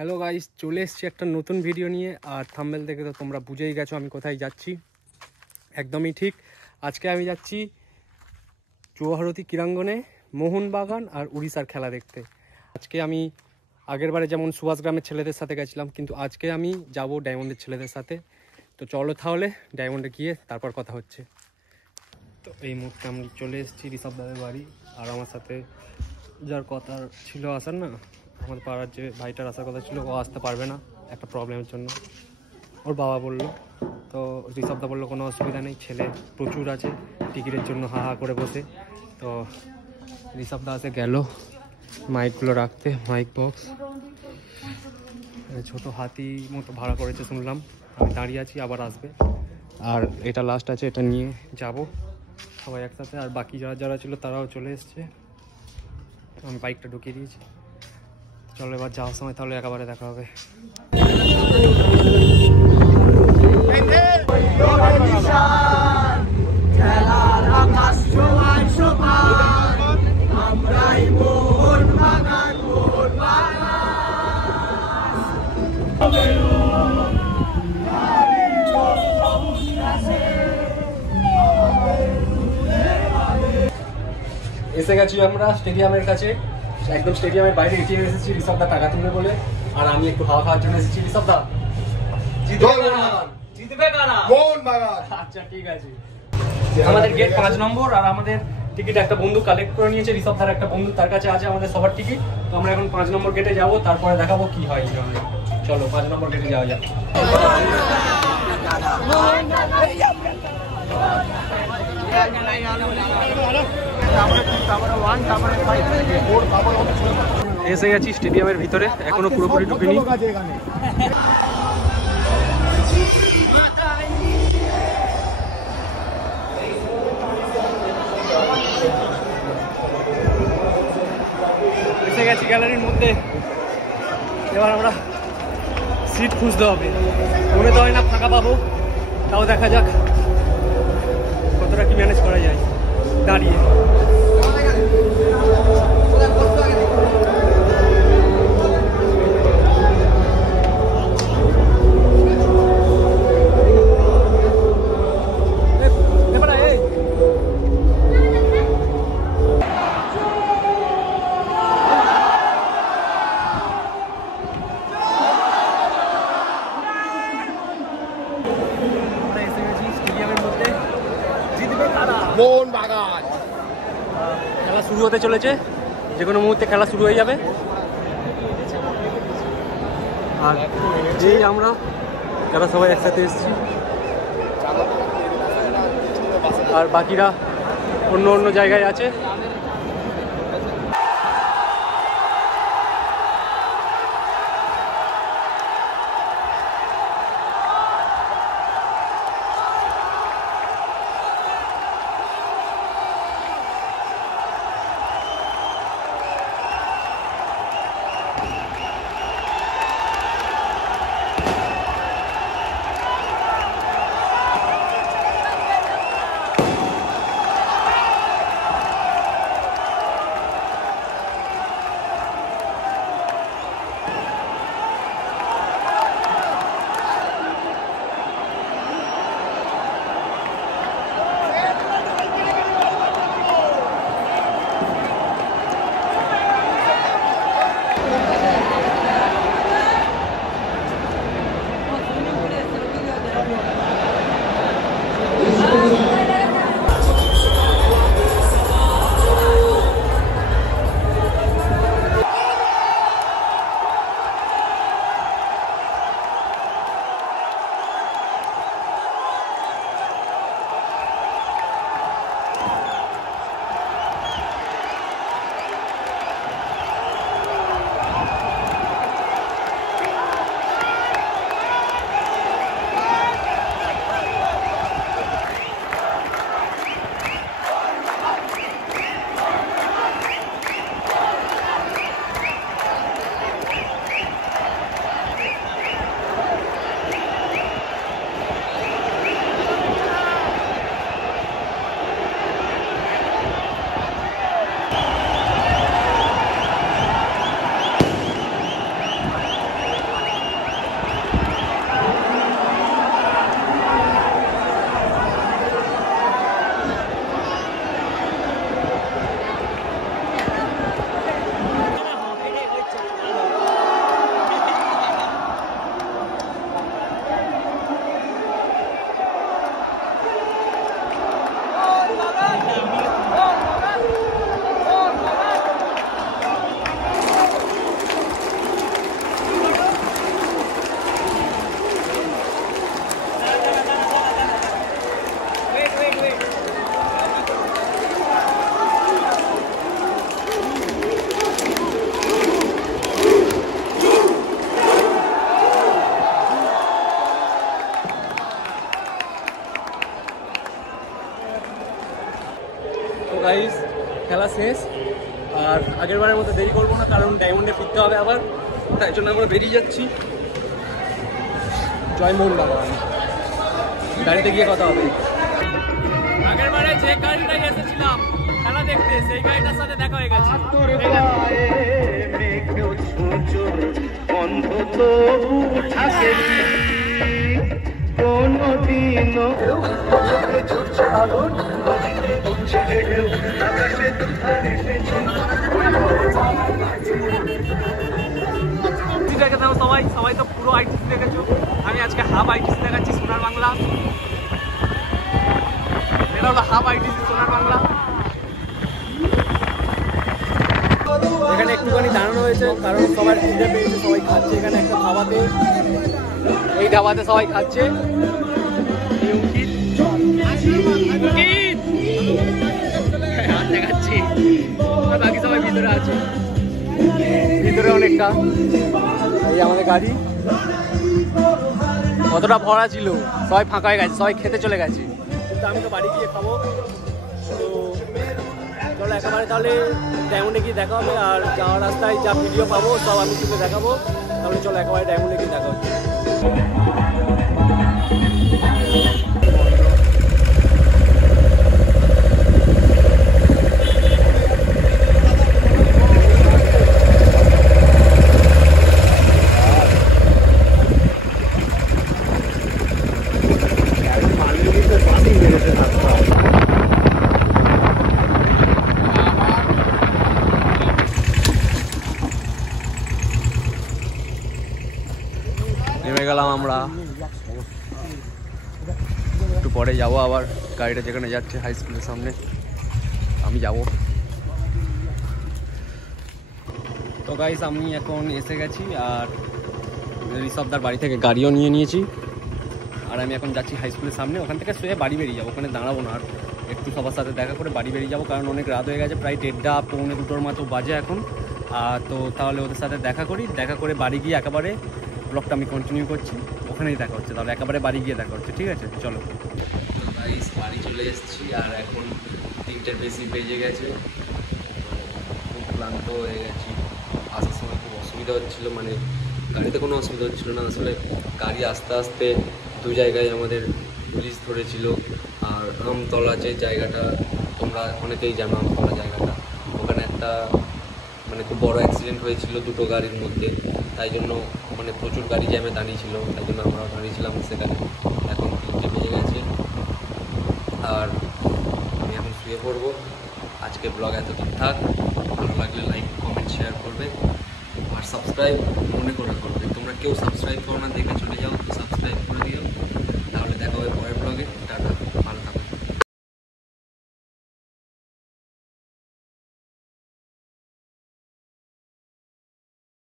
Hello guys, চলে এসেছি একটা নতুন ভিডিও নিয়ে। আর থাম্বনেল দেখে তো তোমরা বুঝেই গেছো আমি কোথায় যাচ্ছি। একদমই ঠিক, আজকে আমি যাচ্ছি চৌহারতী ক্রীড়াঙ্গনে মোহনবাগান আর উড়িষ্যার খেলা দেখতে। আজকে আমি আগের বারে যেমন সুভাষ গ্রামের ছেলেদের সাথে গেছিলাম, কিন্তু আজকে আমি যাব ডায়মন্ডের ছেলেদের সাথে। তো চলো তাহলে ডায়মন্ডে গিয়ে তারপর কথা হচ্ছে। তো এই মুহূর্তে আমি চলে এসেছি ঋষভ দাদের বাড়ি। আর আমার সাথে যার কথা ছিল আসার না, আমাদের পাড়ার যে ভাইটার আসার কথা ছিল, ও আসতে পারবে না একটা প্রবলেমের জন্য, ওর বাবা বললো। তো ঋষভদা বললো কোনো অসুবিধা নেই, ছেলে প্রচুর আছে, টিকিটের জন্য হা হা করে বসে। তো ঋষভদা এসে গেল মাইকগুলো রাখতে, মাইক বক্স ছোটো হাতি মতো ভাড়া করেছে শুনলাম। আমি দাঁড়িয়ে আছি, আবার আসবে। আর এটা লাস্ট আছে, এটা নিয়ে যাব সবাই একসাথে। আর বাকি যারা যারা ছিল তারাও চলে এসছে, আমি বাইকটা ঢুকিয়ে দিয়েছি। চলো এবার যাওয়ার সময় তাহলে একেবারে দেখা হবে। এসে গেছি আমরা স্টেডিয়ামের কাছে, একদম স্টেডিয়ামের বাইরে এটিএম এসেছি ঋষভদা টাকা তুলবে বলে। আর আমি একটু হাওয়া খাওয়ার জন্য এসেছি। ঋষভদা জিতবে কারা? মোহনবাগান। আচ্ছা ঠিক আছে। আমাদের গেট 5 নম্বর। আর আমাদের টিকিট একটা বন্ধু কালেক্ট করে নিয়েছে, ঋষভদার একটা বন্ধু, তার কাছে আছে আমাদের সবার টিকিট। তো আমরা এখন 5 নম্বর গেটে যাব, তারপরে দেখাবো কি হয়। চলো 5 নম্বর গেটে যাওয়া যাক। এসে গেছি স্টেডিয়ামের ভিতরে, এখনো পুরোপুরি ঢুকিনি। এসে গেছি গ্যালারির মধ্যে। এবার আমরা সিট খুঁজতে হবে, মনে তো হয় না ফাঁকা পাবো, তাও দেখা যাক কতটা কি ম্যানেজ করা যায় দাঁড়িয়ে। মোহনবাগান খেলা শুরু হতে চলেছে, যে কোনো মুহূর্তে খেলা শুরু হয়ে যাবে। আর এই আমরা যারা সবাই একসাথে এসেছি, আর বাকিরা অন্য অন্য জায়গায় আছে। শেষ। আর আগের বারের মতো দেরি করবো না, কারণ ডায়মন্ডে ফিরতে হবে আবার, তাই জন্য আমরা বেরিয়ে যাচ্ছি। জয় মোহনবাগান। গাড়িতে গিয়ে কথা হবে। আগের বারে যে গাড়িটাই এসেছিলাম খেলা দেখতে, সেই গাড়িটার সাথে দেখা হয়ে গেছে। সবাই তো পুরো আইটিসি দেখেছো, আমি আজকে হাফ আইটিসি দেখাচ্ছি সোনার বাংলা। এটা হলো হাফ আইটিসি সোনার বাংলা। এখানে একটুখানি দাঁড়ানো হয়েছে কারণ সবার খিদে পেয়েছে, সবাই খাচ্ছে এখানে একটা ধাবাতে। এই ধাবাতে সবাই খাচ্ছে। হাত দেখাচ্ছি, বাকি সবাই ভিতরে আছে, ভিতরে অনেকটা। এই আমাদের গাড়ি কতটা ভরা ছিল, সবাই ফাঁকা হয়ে গেছে, সবাই খেতে চলে গেছে, কিন্তু আমি তো বাড়ি গিয়ে খাবো। তো চলো একেবারে তাহলে ডায়মন্ডে গিয়ে দেখা হবে, আর যাওয়ার রাস্তায় যা ভিডিও পাবো সব আমি তুলে দেখাবো। তাহলে চলো একেবারে ডায়মন্ডে গিয়ে দেখা হচ্ছে। নেমে গেলাম আমরা, একটু পরে যাবো আবার। গাড়িটা যেখানে যাচ্ছে হাই স্কুলের সামনে, আমি যাব। তো গাইস আমি এখন এসে গেছি, আর ঋষভদার বাড়ি থেকে গাড়িও নিয়ে নিয়েছি, আর আমি এখন যাচ্ছি হাই স্কুলের সামনে। ওখান থেকে শুয়ে বাড়ি বেরিয়ে যাবো, ওখানে দাঁড়াবো না, আর একটু সবার সাথে দেখা করে বাড়ি বেরিয়ে যাবো, কারণ অনেক রাত হয়ে গেছে, প্রায় 1:30 পৌনে 2টোর মতো বাজে এখন। তো তাহলে ওদের সাথে দেখা করি, দেখা করে বাড়ি গিয়ে একেবারে ব্লগটা আমি কন্টিনিউ করছি, ওখানেই দেখা হচ্ছে। তাহলে একেবারে বাড়ি গিয়ে দেখা হচ্ছে, ঠিক আছে চলো। গাইস বাড়ি চলে এসেছি, আর এখন 3টের বেশি বেজে গেছে, খুব ক্লান্ত হয়ে গেছি। আসার সময় খুব অসুবিধা হচ্ছিলো, মানে গাড়িতে কোনো অসুবিধা হচ্ছিলো না, আসলে গাড়ি আস্তে আস্তে দু জায়গায় আমাদের পুলিশ ধরেছিল। আর আমতলা যে জায়গাটা তোমরা অনেকেই জানো, আমতলা জায়গাটা, ওখানে একটা মানে খুব বড় অ্যাক্সিডেন্ট হয়েছিল দুটো গাড়ির মধ্যে, তাই জন্য মানে প্রচুর গাড়ি জ্যামে দাঁড়িয়েছিল, তাই জন্য আমরা দাঁড়িয়েছিলাম সেখানে। এখন 3টে বেজে গেছে, আর আমি এখন শুয়ে পড়বো। আজকে ব্লগ এতদিন থাক, ভালো লাগলে লাইক কমেন্ট শেয়ার করবে, আর সাবস্ক্রাইব মনে করে করবে। তোমরা কেউ সাবস্ক্রাইব করো না, দেখে চলে যাও,